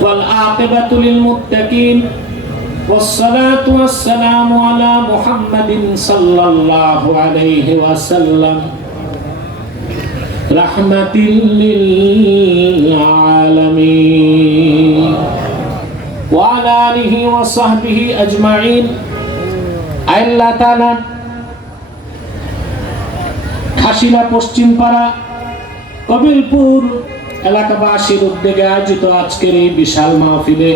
والعاقبة للمتقين والصلاة والسلام على محمد صلى الله عليه وسلم رحمة للعالمين وعلى آله وصحبه أجمعين আল্লাহ তাআলা খাসিলা পশ্চিম পাড়া কবিলপুর এলাকাবাসীর উদ্যোগে আয়োজিত আজকের এই বিশাল মাহফিলে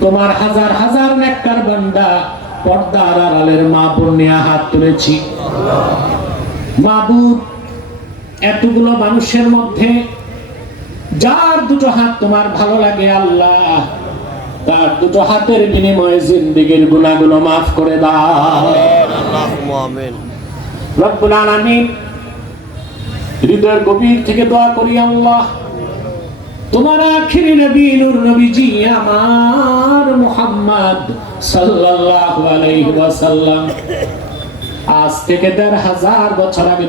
তোমার হাজার হাজার নেককার বান্দা পর্দার আড়ালের মা পূর্ণিয়া হাত তুলেছি। মাবুদ এতগুলো মানুষের মধ্যে যার দুটো হাত তোমার ভালো লাগে আল্লাহ তার দুটো হাতের বিনিময়ে জিন্দিগির গুণাগুলো মাফ করে দাও। আমিন। রব্বুল আলামিন হৃদয়ের গভীর থেকে দোয়া করি আল্লাহ। তোমার নবী, নূর নবীজি আমার মুহাম্মদ সাল্লাল্লাহু আলাইহি ওয়াসাল্লাম। আজ থেকে দেড় হাজার বছর আগে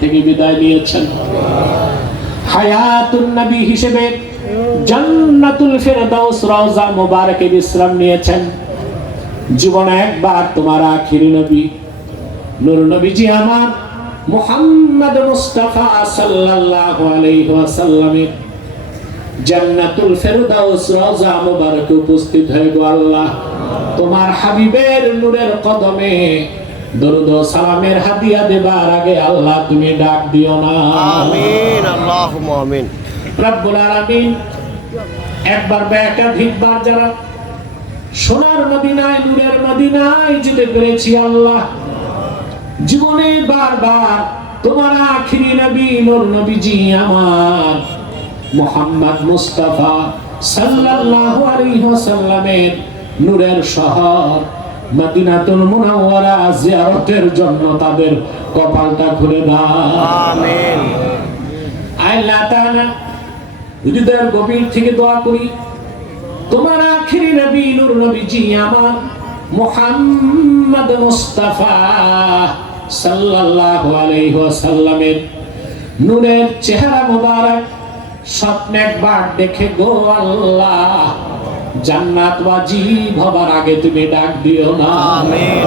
থেকে বিদায় নিয়েছেন। হায়াতুন নবী হিসেবে জান্নাতুল ফেরদাউস রওজা মুবারকে বিশ্রাম নিয়েছেন। জীবনে একবার তোমার আখিরি নবী, নূর নবীজি আমার মোহাম্মদ মুস্তাফা সাল্লাল্লাহু আলাইহি ওয়াসাল্লামের জান্নাতুল ফেরদাউস রওজা উপস্থিত হয়ে গো আল্লাহ। তোমার হাবিবের নূরের কদমে দরুদ সালামের হাদিয়া দেবার আগে আল্লাহ তুমি ডাক দিও না। আমিন আল্লাহুম্মা আমিন। রব্বুল আলামিন একবার বা একাধিকবার যারা সোনার মদিনায় নূরের মদিনায় যেতে পেরেছি আল্লাহ জীবনে বারবার তোমার আখিরি নবী নূর নবীজি আমার। মোহাম্মদ মুস্তাফা সাল্লাল্লাহু আলাইহি ওয়াসাল্লামের নূরের শহর মদিনাতুল মুনাওয়ারা জিয়ারতের জন্য তাদের কপালটা খুলে দাও। আমিন। আল্লাহ তাআলা হৃদয়ের গভীর থেকে দোয়া করি তোমার আখিরি নবী নূর নবীজি আমার মোহাম্মদ মুস্তাফা। সাল্লাল্লাহু আলাইহি ওয়াসাল্লামের নূরের চেহারা মোবারক স্বপ্ন একবার দেখে গো আল্লাহ জান্নাত ওয়াজিব হবার আগে তুমি ডাক দিও না। আমিন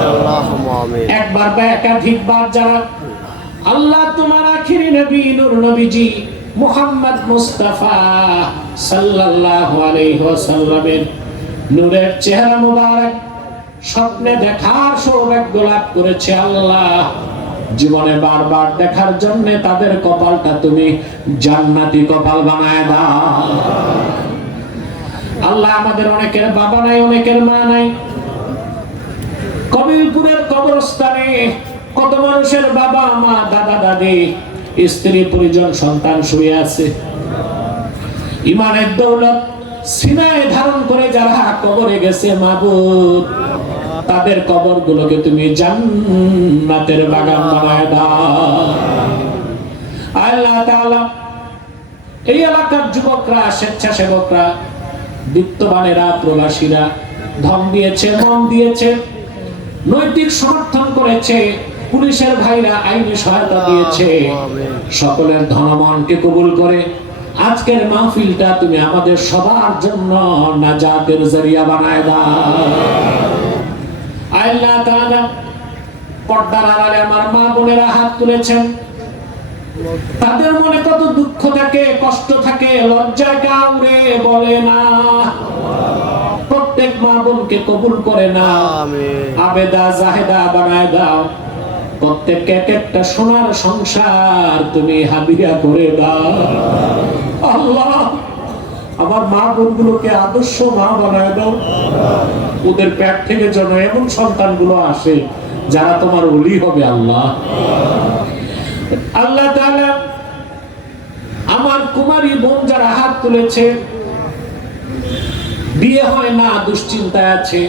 একবার বা একাধিকবার যারা আল্লাহ তোমার আখিরি নবী নূর নবীজি মুহাম্মদ মুস্তাফা সাল্লাল্লাহু আলাইহি ওয়াসাল্লামের নূরের চেহারা মোবারক স্বপ্নে দেখার সৌভাগ্য লাভ করেছে আল্লাহ। জীবনে বারবার দেখার জন্য তাদের কপালটা তুমি জান্নাতি কপাল বানায় দাও। আল্লাহ আমাদের অনেকের বাবা নাই, অনেকের মা নাই। কবিলপুরের কবরস্থানে কত মানুষের বাবা, মা, দাদা, দাদি, স্ত্রী, পরিজন, সন্তান শুয়ে আছে। ইমানের দৌলত সিনায় ধারণ করে যারা কবরে গেছে, মাবুদ। তাদের কবর গুলোকে তুমি জান্নাতের বাগান বানায় দাও। আল্লাহ তাআলা এই এলাকার যুবকরা স্বেচ্ছাসেবকরা বিত্তবানেরা প্রবাসীরা ধন দিয়েছে মন দিয়েছে নৈতিক সমর্থন করেছে পুলিশের ভাইরা আইনি সহায়তা দিয়েছে। সকলের ধনমনকে কবুল করে আজকের মাহফিলটা তুমি আমাদের সবার জন্য নাজাতের জরিয়া বানায় দাও। আল্লাহ তাআলা পর্দার আড়ালে আমার মা বোনেরা হাত তুলেছেন। তাদের মনে কত দুঃখ থাকে কষ্ট থাকে কাউরে বলে না। প্রত্যেক মা বোনকে কবুল করে না আবেদা জাহেদা বানায় দাও। প্রত্যেককে এক একটা সোনার সংসার তুমি হাবিয়া করে দাও। আল্লাহ আমার মা বোনগুলোকে আদর্শ মা বানায় দাও ওদের পেট থেকে যেন এমন সন্তানগুলো আসে যারা তোমার ওলি হবে আল্লাহ। আল্লাহ আমার কুমারী বোন যারা হাত তুলেছে, বিয়ে হয় না, দুশ্চিন্তায় আছে।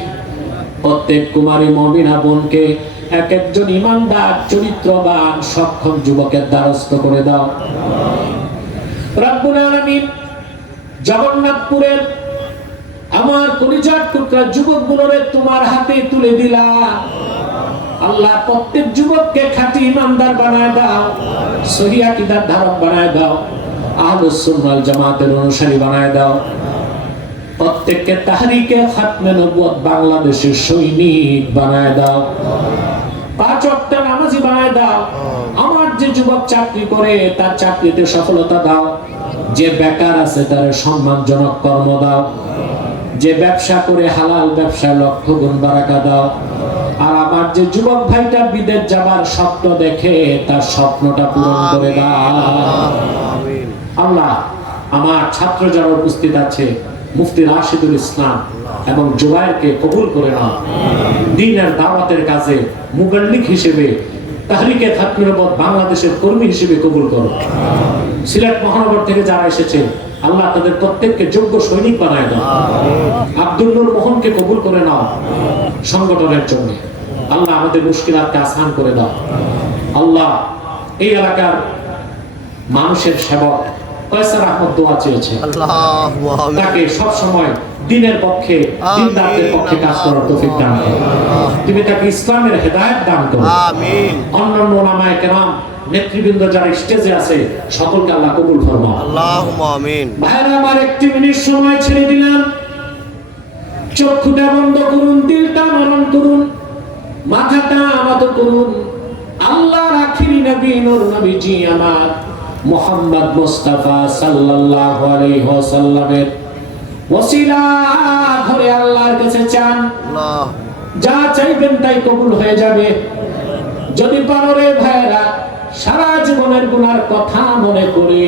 প্রত্যেক কুমারী মমিনা বোনকে এক একজন ইমানদার, চরিত্রবান, সক্ষম যুবকের দ্বারস্থ করে দাও। রব্বুল আলামিন জগন্নাথপুরের আমার কলিজার টুকরা যুবকগুলোরে তোমার হাতে তুলে দিলা আল্লাহ প্রত্যেক যুবককে খাঁটি ইমানদার বানায় দাও, সহি আকীদার ধারক বানায় দাও জামাতের অনুসারী বানায় দাও। প্রত্যেককে তাহারিকে খাতমে বাংলাদেশের সৈনিক বানায় দাও। পাঁচ অক্ট নামাজি বানায় দাও। আমার যে যুবক চাকরি করে, তার চাকরিতে সফলতা দাও। যে বেকার আছে তার সম্মানজনক কর্ম দাও। যে ব্যবসা করে হালাল ব্যবসায় লক্ষ গুণ বারাকা দাও। আর আমার যে যুবক ভাইটা বিদেশ যাবার স্বপ্ন দেখে, তার স্বপ্নটা পূরণ করে দাও। আল্লাহ, আমার ছাত্র যারা উপস্থিত আছে, মুফতি রাশিদুল ইসলাম এবং জুবাইরকে কবুল করে নাও। দিনের দাওয়াতের কাজে মুবাল্লিক হিসেবে তাহরিকে বাংলাদেশের কর্মী হিসেবে কবুল করো। সিলেট মহানগর থেকে যারা এসেছে, আল্লাহ তাদের প্রত্যেককে যোগ্য সৈনিক বানায় দাও। আব্দুল নূর মোহনকে কবুল করে নাও সংগঠনের জন্য। আল্লাহ আমাদের মুশকিলাতকে আসান করে দাও। আল্লাহ, এই এলাকার মানুষের সেবক কয়সার আহমদ দোয়া চেয়েছে। তাকে সব সময় দিনের পক্ষে দিনদারদের পক্ষে কাজ করার তৌফিক দান করো। তুমি তাকে ইসলামের হেদায়েত দান করো। আমিন। অন্যান্য ওলামায়ে কেরাম নেতৃবৃন্দ যারা স্টেজে আছে সকলকে আল্লাহ কবুল ফরমাও। আল্লাহ আমিন। ভাইরা আমার একটি মিনিট সময় ছেড়ে দিলাম। চক্ষুটা বন্ধ করুন দিলটা নরম করুন মাথাটা আনত করুন। আল্লাহর আখিরি নবী নূর নবীজি আমার। মোহাম্মদ মুস্তাফা সাল্লাল্লাহু আলাইহি ওয়াসাল্লামের ওসিলা ধরে আল্লাহর কাছে চান। যা চাইবেন তাই কবুল হয়ে যাবে। যদি পারো রে ভাইরা সারা জীবনের গুনার কথা মনে করে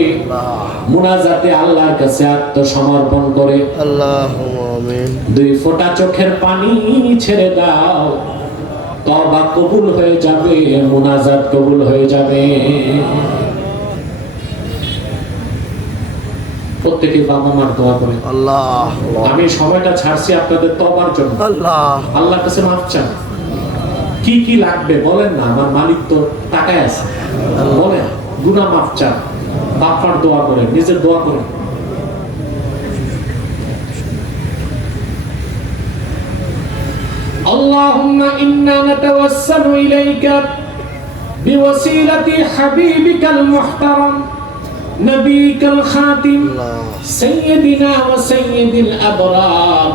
মুনাজাতে আল্লাহর কাছে আত্মসমর্পণ করে। আল্লাহ আমিন। দুই ফোঁটা চোখের পানি ছেড়ে দাও। তবা কবুল হয়ে যাবে মুনাজাত কবুল হয়ে যাবে। প্রত্যেকে বাবা মার দোয়া করে আল্লাহ আমি সময়টা ছাড়ছি আপনাদের তবার জন্য আল্লাহ আল্লাহর কাছে মাফ চান কি কি লাগবে বলেন না আমার মালিক তো টাকায় আছে বলেন গুনা মাফ চান বাপার দোয়া করেন নিজের দোয়া করেন اللهم إنا نتوسل إليك بوسيلة حبيبك المحترم نبيك الخاتم سيدنا وسيد الأبرار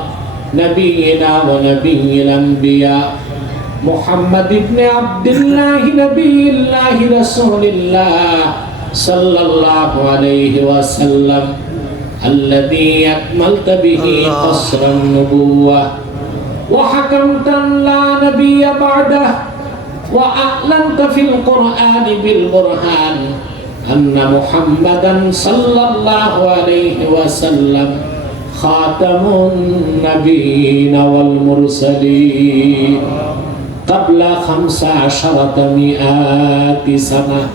نبينا ونبي الأنبياء محمد بن عبد الله نبي الله رسول الله صلى الله عليه وسلم الذي أكملت به الله. قصر النبوة وحكمت أن لا نبي بعده وأعلنت في القرآن بالبرهان أن محمدا صلى الله عليه وسلم خاتم النبيين والمرسلين قبل خمس عشرة مئات سنة.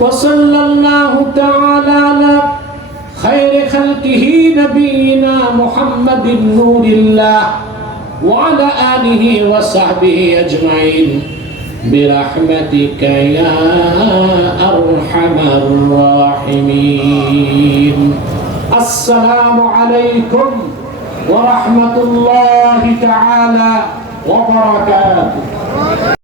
وصلى الله تعالى على خير خلقه نبينا محمد نور الله وعلى آله وصحبه أجمعين. برحمتك يا أرحم الراحمين. السلام عليكم ورحمة الله تعالى وبركاته.